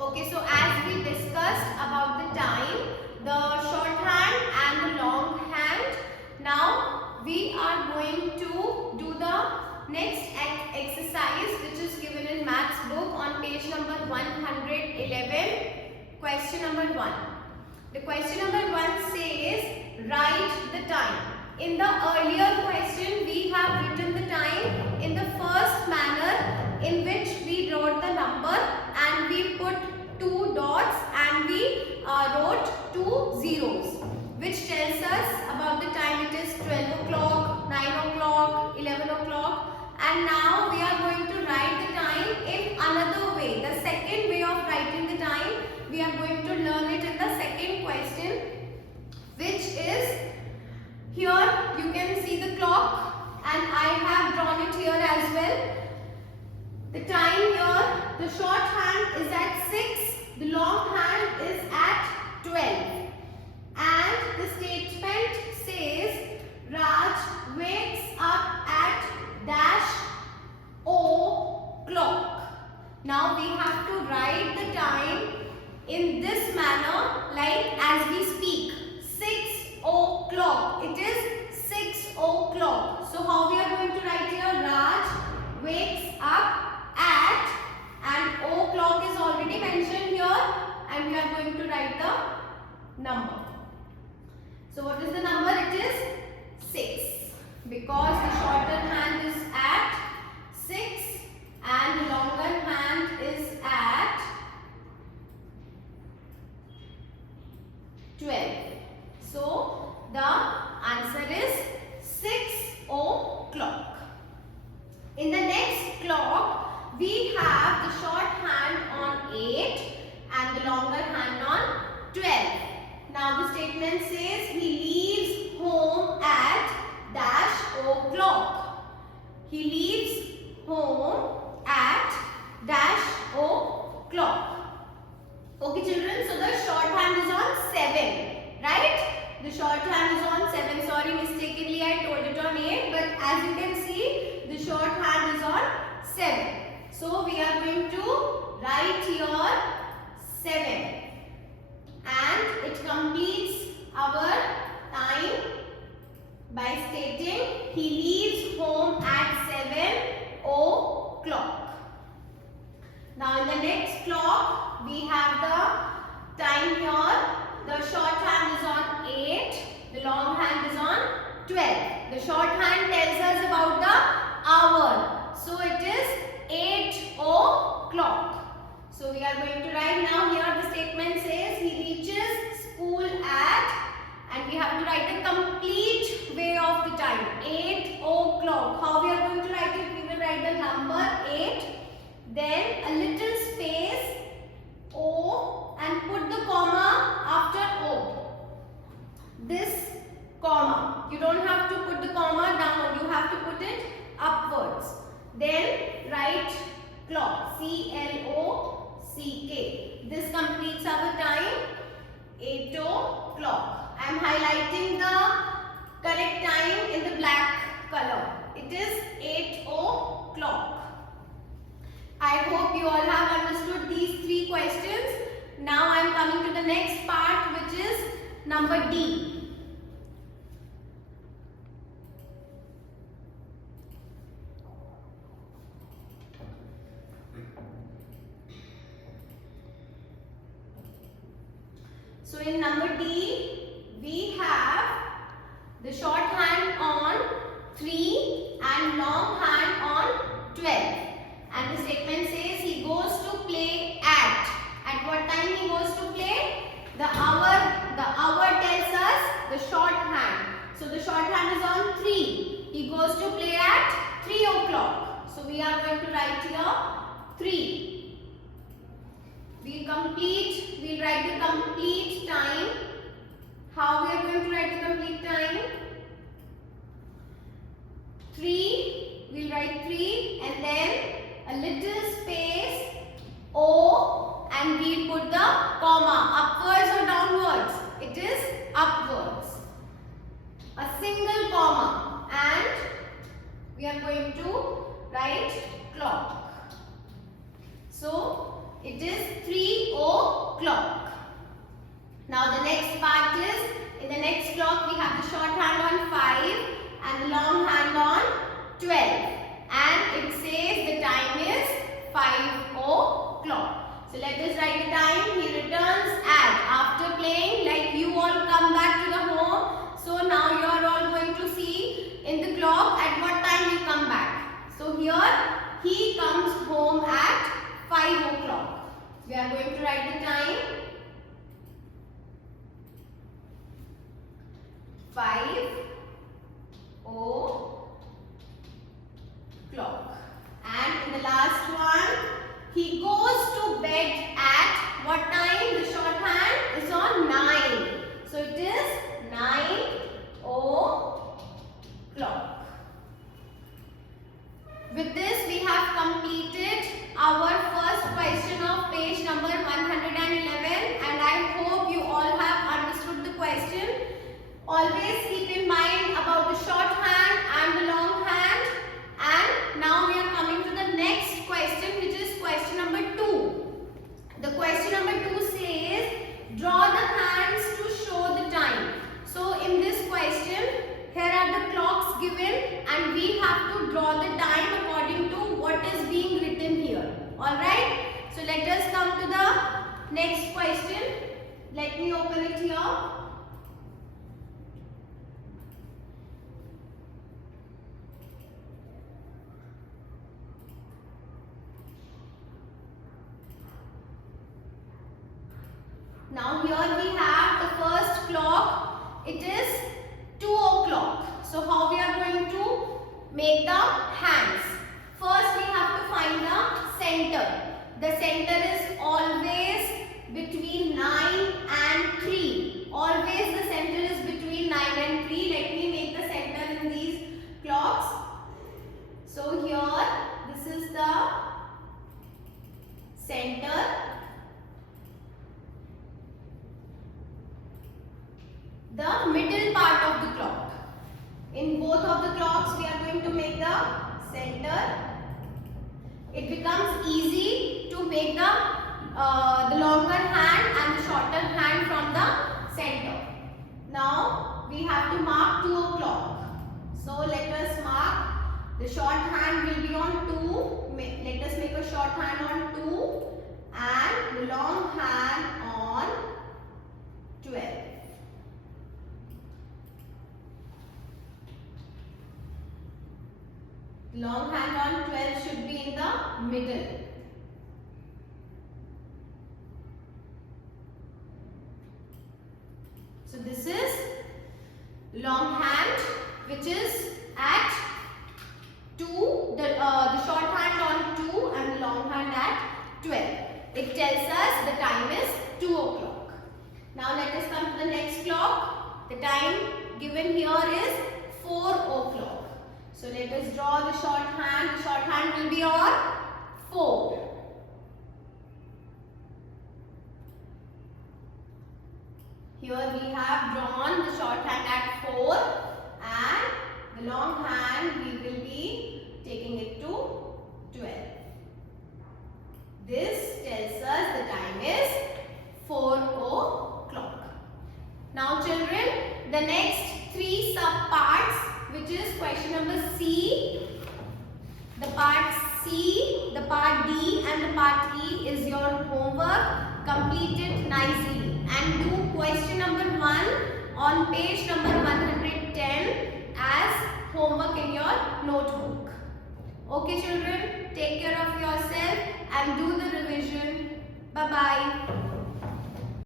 Okay, so as we discussed about the time, the shorthand and the longhand, now we are going to do the next exercise which is given in maths book on page number 111, question number 1. The question number 1 says, write the time. In the earlier question, we have written the time in the first manner in which we wrote the number and we put 2 dots and we wrote 2 zeros, which tells us about the time. It is 12 o'clock, 9 o'clock, 11 o'clock, and now we are going to write the time in another way. The second way of writing the time, we are going to learn it in the second question, which is, here you can see the clock and I have drawn it here as well. The time here, the shorthand is at 6, the longhand is at 12. And the statement says, Raj wakes up at dash o'clock. Now we have to write the time in this manner, like as we speak. 6 o'clock. It is 6 o'clock. So how we are going to write here? Raj wakes up at, and o'clock is already mentioned here, and we are going to write the number. So what is the number? It is 6, because the shorter hand is at 6 and the longer hand is at 12. So the answer is 6 o'clock. In the next clock, we have the short hand on 8 and the longer hand on 12. Now the statement says he leaves home at dash o'clock. He leaves home at dash o'clock. Okay children, so the shorthand is on 7, right? The shorthand is on 7. Sorry, mistakenly I told it on 8, but as you can see, the shorthand is on 7. So we are going to write here 7. And it completes our time by stating he leaves home at 7 o'clock. Now in the next clock, we have the time here. The short hand is on 8, the long hand is on 12. The short hand tells us about the hour. So it is 8 o'clock. So we are going to write now here. The statement says he reaches school at, and we have to write the complete way of the time. 8 o'clock. How we are going to write it? We will write the number 8, then a little space O, and put the comma after O. This comma. You don't have to put the comma down. You have to put it upwards. Then write clock. C-L-O-C-K. This completes our time. 8 o'clock. I am highlighting the correct time in the black color. It is 8 o'clock. I hope you all have understood these 3 questions. Now I am coming to the next part, which is number D. So in number D, we have the short hand on 3 and long hand on 12. And the statement says he goes to play at. At what time he goes to play? The hour tells us the short hand. So the short hand is on 3. He goes to play at 3 o'clock. So we are going to write here 3. We'll write the complete time. How we are going to write the complete time? 3, we'll write 3 and then a little space O, and we'll put the comma. Upwards or downwards? It is upwards. A single comma, and we are going to write clock. So It is 3 o'clock. Now the next part is, in the next clock we have the shorthand on 5 and the long hand on 12. And it says the time is 5 o'clock. So let us write the time. He returns at, after playing, like you all come back to the home. So now you are all going to see in the clock at what time you come back. So here he comes home at 5 o'clock. We are going to write the time. 5 o'clock. And in the last one, he goes to bed at what time? The shorthand is on 9. So it is 9 o'clock. With this, we have completed our first question of page number 111, and I hope you all have understood the question. Always keep in mind about the shorthand and the long hand. And now we are coming to the next question, which is question number 2. The question number 2 says, draw the hands to show the time. So in this question, here are the clocks given and we have to draw the time according to what is being written here. Alright? So let us come to the next question. Let me open it here. Now here we have the first clock. It is 2 o'clock. So how we are going to make the hands? First we have to find the center. The center is always between 9 and 3. Always the center is between 9 and 3. Let me make the center in these clocks. So here this is the center. The middle part of the clock. In both of the clocks we are going to make the center. It becomes easy to make the longer hand and the shorter hand from the center. Now we have to mark 2 o'clock. So let us mark. The short hand will be on 2. Let us make a short hand on 2 and the long hand on 12. Long hand on 12 should be in the middle. So this is long hand which is at 2, the short hand on 2 and the long hand at 12. It tells us the time is 2 o'clock. Now let us come to the next clock. The time given here is 4 o'clock. So let us draw the short hand. The short hand will be on 4. Here we have drawn the short hand at 4 and the long hand we will be taking it to 12. This tells us the time is 4 o'clock. Now children, the next 3 sub-parts, which is question number C, the part C, the part D and the part E is your homework. Complete it nicely and do question number 1 on page number 110 as homework in your notebook. Okay children, take care of yourself and do the revision. Bye-bye.